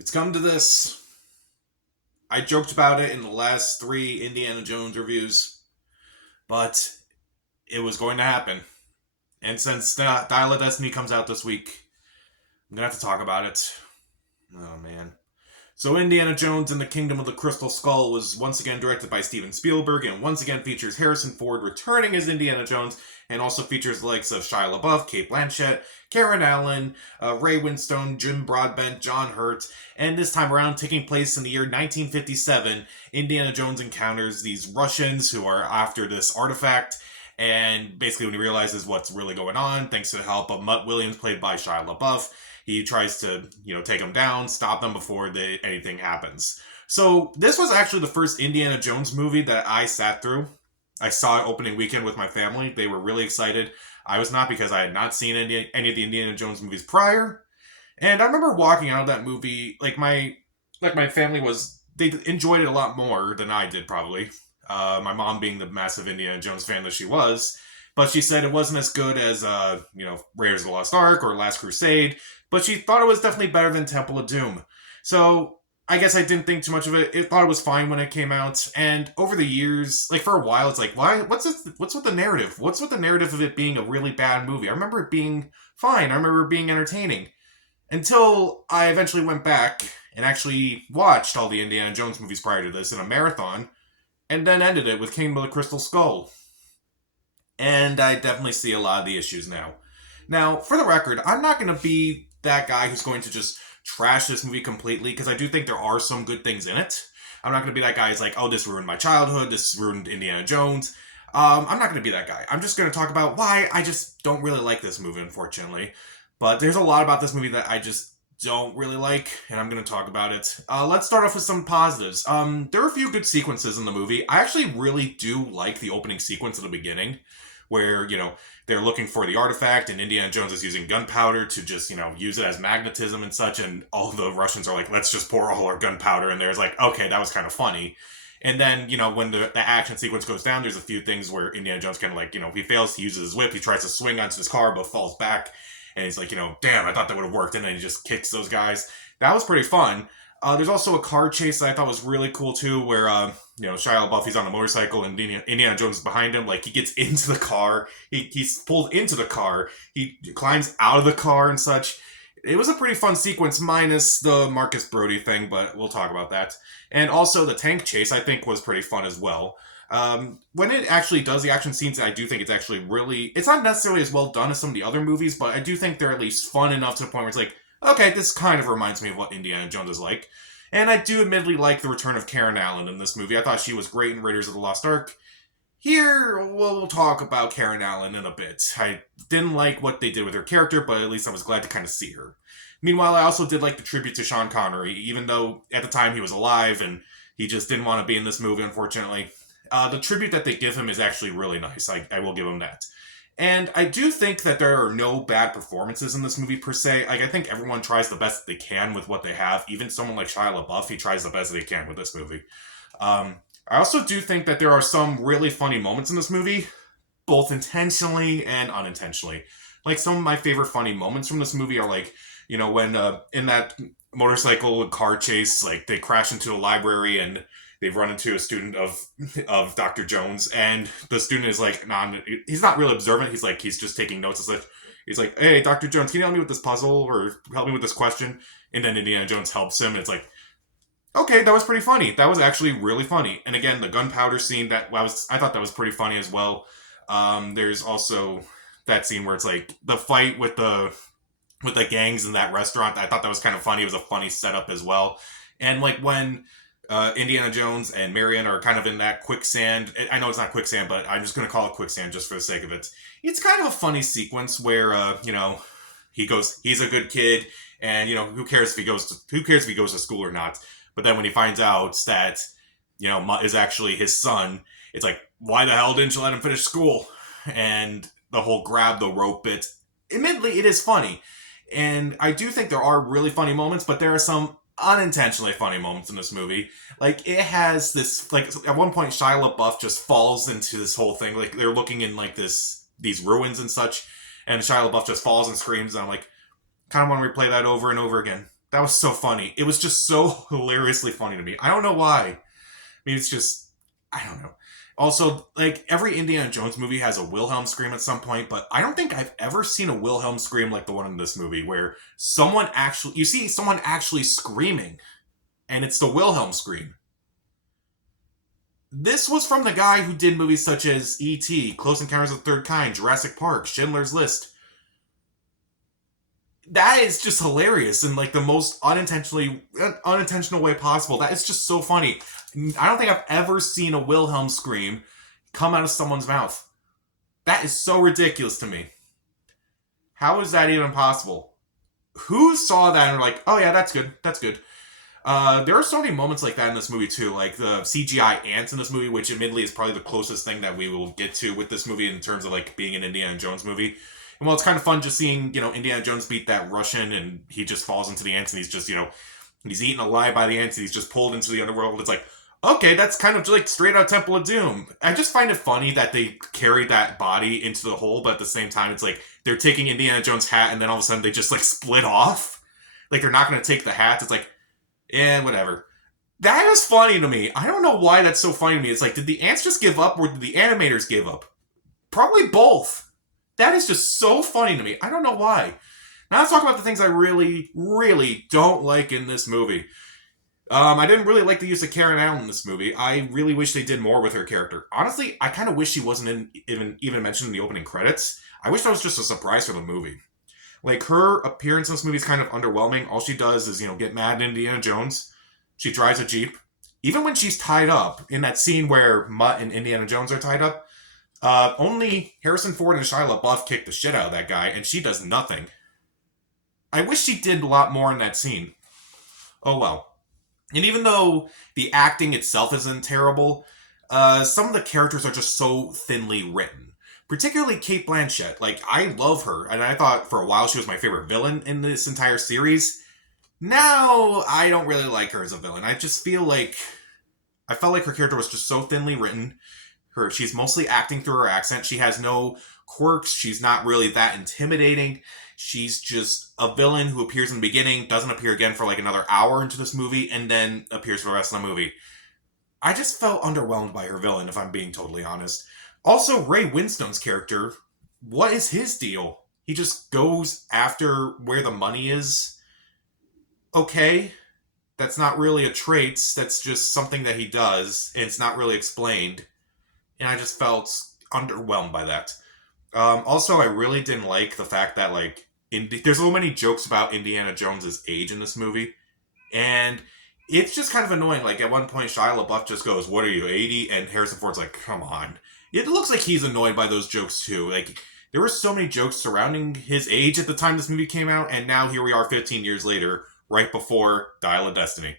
It's come to this. I joked about it in the last three Indiana Jones reviews, but it was going to happen. And since Dial of Destiny comes out this week, I'm going to have to talk about it. Oh, man. So, Indiana Jones and the Kingdom of the Crystal Skull was once again directed by Steven Spielberg and once again features Harrison Ford returning as Indiana Jones and also features the likes of Shia LaBeouf, Kate Blanchett, Karen Allen, Ray Winstone, Jim Broadbent, John Hurt, and this time around taking place in the year 1957, Indiana Jones encounters these Russians who are after this artifact. And basically, when he realizes what's really going on, thanks to the help of Mutt Williams, played by Shia LaBeouf, he tries to, take them down, stop them before anything happens. So this was actually the first Indiana Jones movie that I sat through. I saw it opening weekend with my family. They were really excited. I was not, because I had not seen any of the Indiana Jones movies prior. And I remember walking out of that movie, my family they enjoyed it a lot more than I did, probably. My mom being the massive Indiana Jones fan that she was. But she said it wasn't as good as, Raiders of the Lost Ark or Last Crusade, but she thought it was definitely better than Temple of Doom. So I guess I didn't think too much of it. I thought it was fine when it came out, and over the years, for a while, it's like, why? What's with the narrative? What's with the narrative of it being a really bad movie? I remember it being fine. I remember it being entertaining, until I eventually went back and actually watched all the Indiana Jones movies prior to this in a marathon, and then ended it with Kingdom of the Crystal Skull. And I definitely see a lot of the issues now. Now, for the record, I'm not going to be that guy who's going to just trash this movie completely, because I do think there are some good things in it. I'm not going to be that guy who's like, oh, this ruined my childhood, this ruined Indiana Jones. I'm not going to be that guy. I'm just going to talk about why I just don't really like this movie, unfortunately. But there's a lot about this movie that I just don't really like, and I'm going to talk about it. Let's start off with some positives. There are a few good sequences in the movie. I actually really do like the opening sequence at the beginning, where, they're looking for the artifact, and Indiana Jones is using gunpowder to just, use it as magnetism and such, and all the Russians are like, let's just pour all our gunpowder in there. It's like, okay, that was kind of funny. And then, when the action sequence goes down, there's a few things where Indiana Jones kind of he fails, he uses his whip, he tries to swing onto his car, but falls back, and he's like, damn, I thought that would have worked, and then he just kicks those guys. That was pretty fun. There's also a car chase that I thought was really cool too, where Shia LaBeouf, he's on a motorcycle and Indiana Jones is behind him. He gets into the car, he's pulled into the car, he climbs out of the car and such. It was a pretty fun sequence, minus the Marcus Brody thing, but we'll talk about that. And also the tank chase, I think, was pretty fun as well. When it actually does the action scenes, I do think it's actually it's not necessarily as well done as some of the other movies, but I do think they're at least fun enough to the point where it's like, okay, this kind of reminds me of what Indiana Jones is like. And I do admittedly like the return of Karen Allen in this movie. I thought she was great in Raiders of the Lost Ark. Here, we'll talk about Karen Allen in a bit. I didn't like what they did with her character, but at least I was glad to kind of see her. Meanwhile, I also did like the tribute to Sean Connery, even though at the time he was alive and he just didn't want to be in this movie, unfortunately. The tribute that they give him is actually really nice. I will give him that. And I do think that there are no bad performances in this movie per se. I think everyone tries the best they can with what they have. Even someone like Shia LaBeouf, he tries the best they can with this movie. I also do think that there are some really funny moments in this movie, both intentionally and unintentionally. Some of my favorite funny moments from this movie are when in that motorcycle car chase, they crash into a library and they've run into a student of Dr. Jones, and the student is he's not really observant. He's just taking notes. He's like, hey, Dr. Jones, can you help me with this puzzle or help me with this question? And then Indiana Jones helps him. And it's like, okay, that was pretty funny. That was actually really funny. And again, the gunpowder scene, I thought that was pretty funny as well. There's also that scene where it's the fight with the gangs in that restaurant. I thought that was kind of funny. It was a funny setup as well. And when Indiana Jones and Marion are kind of in that quicksand. I know it's not quicksand, but I'm just going to call it quicksand just for the sake of it. It's kind of a funny sequence where, he's a good kid, and, who cares if he goes to school or not? But then when he finds out that, Mutt is actually his son, it's like, why the hell didn't you let him finish school? And the whole grab the rope bit. Admittedly, it is funny. And I do think there are really funny moments, but there are some unintentionally funny moments in this movie. It has this, at one point Shia LaBeouf just falls into this whole thing. They're looking in these ruins and such, and Shia LaBeouf just falls and screams, and I'm kind of want to replay that over and over again. That was so funny. It was just so hilariously funny to me. I don't know why. I mean, it's just, I don't know. Also, like, every Indiana Jones movie has a Wilhelm scream at some point, but I don't think I've ever seen a Wilhelm scream like the one in this movie, where you see someone actually screaming, and it's the Wilhelm scream. This was from the guy who did movies such as E.T., Close Encounters of the Third Kind, Jurassic Park, Schindler's List. That is just hilarious in like the most unintentional way possible. That is just so funny. I don't think I've ever seen a Wilhelm scream come out of someone's mouth. That is so ridiculous to me. How is that even possible? Who saw that and were like, oh yeah, that's good, that's good. There are so many moments like that in this movie too, like the CGI ants in this movie, which admittedly is probably the closest thing that we will get to with this movie in terms of like being an Indiana Jones movie. And while it's kind of fun just seeing, Indiana Jones beat that Russian and he just falls into the ants and he's just, he's eaten alive by the ants and he's just pulled into the underworld. It's like, okay, that's kind of like straight out Temple of Doom. I just find it funny that they carried that body into the hole, but at the same time, it's like they're taking Indiana Jones' hat and then all of a sudden they just like split off. Like they're not going to take the hat. It's like, yeah, whatever. That is funny to me. I don't know why that's so funny to me. It's like, did the ants just give up or did the animators give up? Probably both. That is just so funny to me. I don't know why. Now let's talk about the things I really, really don't like in this movie. I didn't really like the use of Karen Allen in this movie. I really wish they did more with her character. Honestly, I kind of wish she wasn't even mentioned in the opening credits. I wish that was just a surprise for the movie. Like, her appearance in this movie is kind of underwhelming. All she does is, get mad at Indiana Jones. She drives a Jeep. Even when she's tied up, in that scene where Mutt and Indiana Jones are tied up, only Harrison Ford and Shia LaBeouf kick the shit out of that guy, and she does nothing. I wish she did a lot more in that scene. Oh well. And even though the acting itself isn't terrible, some of the characters are just so thinly written. Particularly Cate Blanchett. Like, I love her, and I thought for a while she was my favorite villain in this entire series. Now, I don't really like her as a villain. I felt like her character was just so thinly written. She's mostly acting through her accent. She has no quirks. She's not really that intimidating. She's just a villain who appears in the beginning, doesn't appear again for like another hour into this movie, and then appears for the rest of the movie. I just felt underwhelmed by her villain, if I'm being totally honest. Also, Ray Winstone's character, what is his deal? He just goes after where the money is? Okay, that's not really a trait, that's just something that he does, and it's not really explained. And I just felt underwhelmed by that. Also, I really didn't like the fact that, like, there's so many jokes about Indiana Jones's age in this movie, and it's just kind of annoying. Like, at one point, Shia LaBeouf just goes, "What are you, 80?" And Harrison Ford's like, "Come on." It looks like he's annoyed by those jokes, too. Like, there were so many jokes surrounding his age at the time this movie came out, and now here we are 15 years later, right before Dial of Destiny.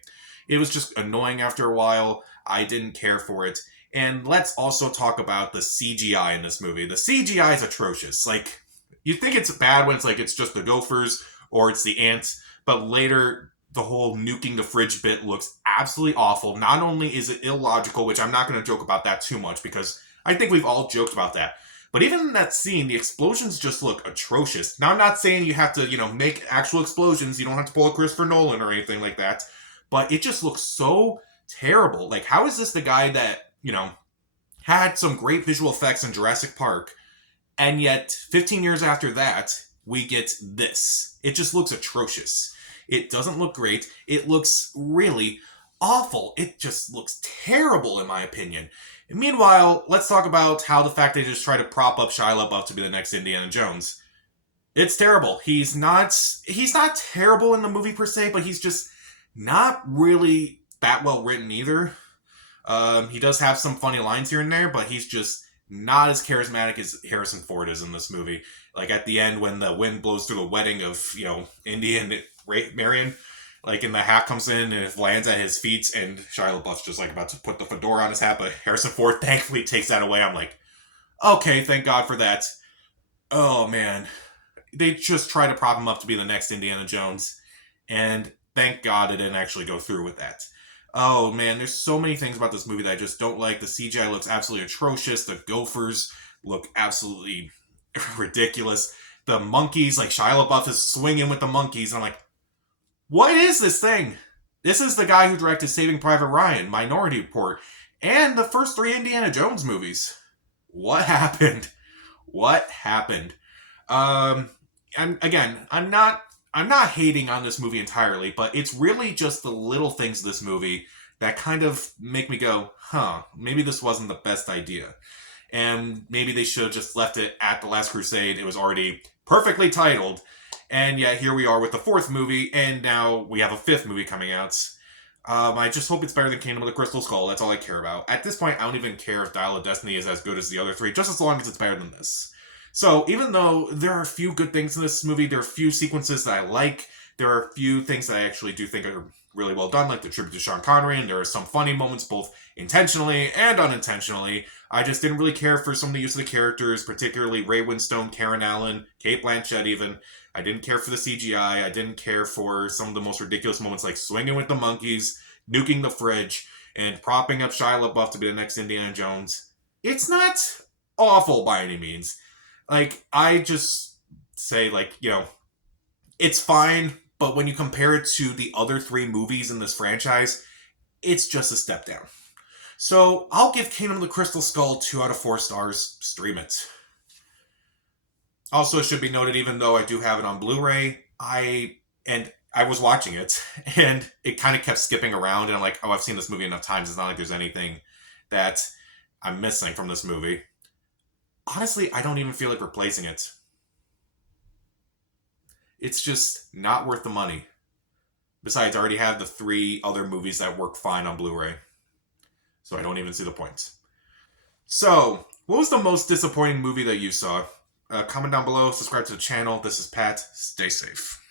It was just annoying after a while. I didn't care for it. And let's also talk about the CGI in this movie. The CGI is atrocious. Like, you think it's bad when it's just the gophers or it's the ants, but later the whole nuking the fridge bit looks absolutely awful. Not only is it illogical, which I'm not going to joke about that too much because I think we've all joked about that, but even in that scene, the explosions just look atrocious. Now, I'm not saying you have to, make actual explosions. You don't have to pull a Christopher Nolan or anything like that, but it just looks so terrible. Like, how is this the guy that had some great visual effects in Jurassic Park, and yet 15 years after that, we get this. It just looks atrocious. It doesn't look great. It looks really awful. It just looks terrible, in my opinion. And meanwhile, let's talk about how the fact they just try to prop up Shia LaBeouf to be the next Indiana Jones. It's terrible. He's not terrible in the movie per se, but he's just not really that well written either. He does have some funny lines here and there, but he's just not as charismatic as Harrison Ford is in this movie. Like at the end when the wind blows through the wedding of, Indy and Marion, like and the hat comes in and it lands at his feet and Shia LaBeouf's just like about to put the fedora on his hat, but Harrison Ford thankfully takes that away. I'm like, okay, thank God for that. Oh man. They just try to prop him up to be the next Indiana Jones, and thank God it didn't actually go through with that. Oh man, there's so many things about this movie that I just don't like. The CGI looks absolutely atrocious. The gophers look absolutely ridiculous. The monkeys, like Shia LaBeouf is swinging with the monkeys, and I'm like, What is this thing? This is the guy who directed Saving Private Ryan, Minority Report, and the first 3 Indiana Jones movies. What happened? What happened? And again, I'm not hating on this movie entirely, but it's really just the little things in this movie that kind of make me go, huh, maybe this wasn't the best idea. And maybe they should have just left it at The Last Crusade. It was already perfectly titled. And yet here we are with the 4th movie, and now we have a 5th movie coming out. I just hope it's better than Kingdom of the Crystal Skull. That's all I care about. At this point, I don't even care if Dial of Destiny is as good as the other 3, just as long as it's better than this. So even though there are a few good things in this movie, there are a few sequences that I like, there are a few things that I actually do think are really well done, like the tribute to Sean Connery, and there are some funny moments both intentionally and unintentionally. I just didn't really care for some of the use of the characters, particularly Ray Winstone, Karen Allen, Kate Blanchett even. I didn't care for the CGI. I didn't care for some of the most ridiculous moments like swinging with the monkeys, nuking the fridge, and propping up Shia LaBeouf to be the next Indiana Jones. It's not awful by any means. Like, I just say, like, you know, it's fine, but when you compare it to the other 3 movies in this franchise, it's just a step down. So, I'll give Kingdom of the Crystal Skull 2 out of 4 stars. Stream it. Also, it should be noted, even though I do have it on Blu-ray, I was watching it, and it kind of kept skipping around, and I'm like, oh, I've seen this movie enough times, it's not like there's anything that I'm missing from this movie. Honestly, I don't even feel like replacing it. It's just not worth the money. Besides, I already have the 3 other movies that work fine on Blu-ray. So I don't even see the point. So, what was the most disappointing movie that you saw? Comment down below, subscribe to the channel. This is Pat. Stay safe.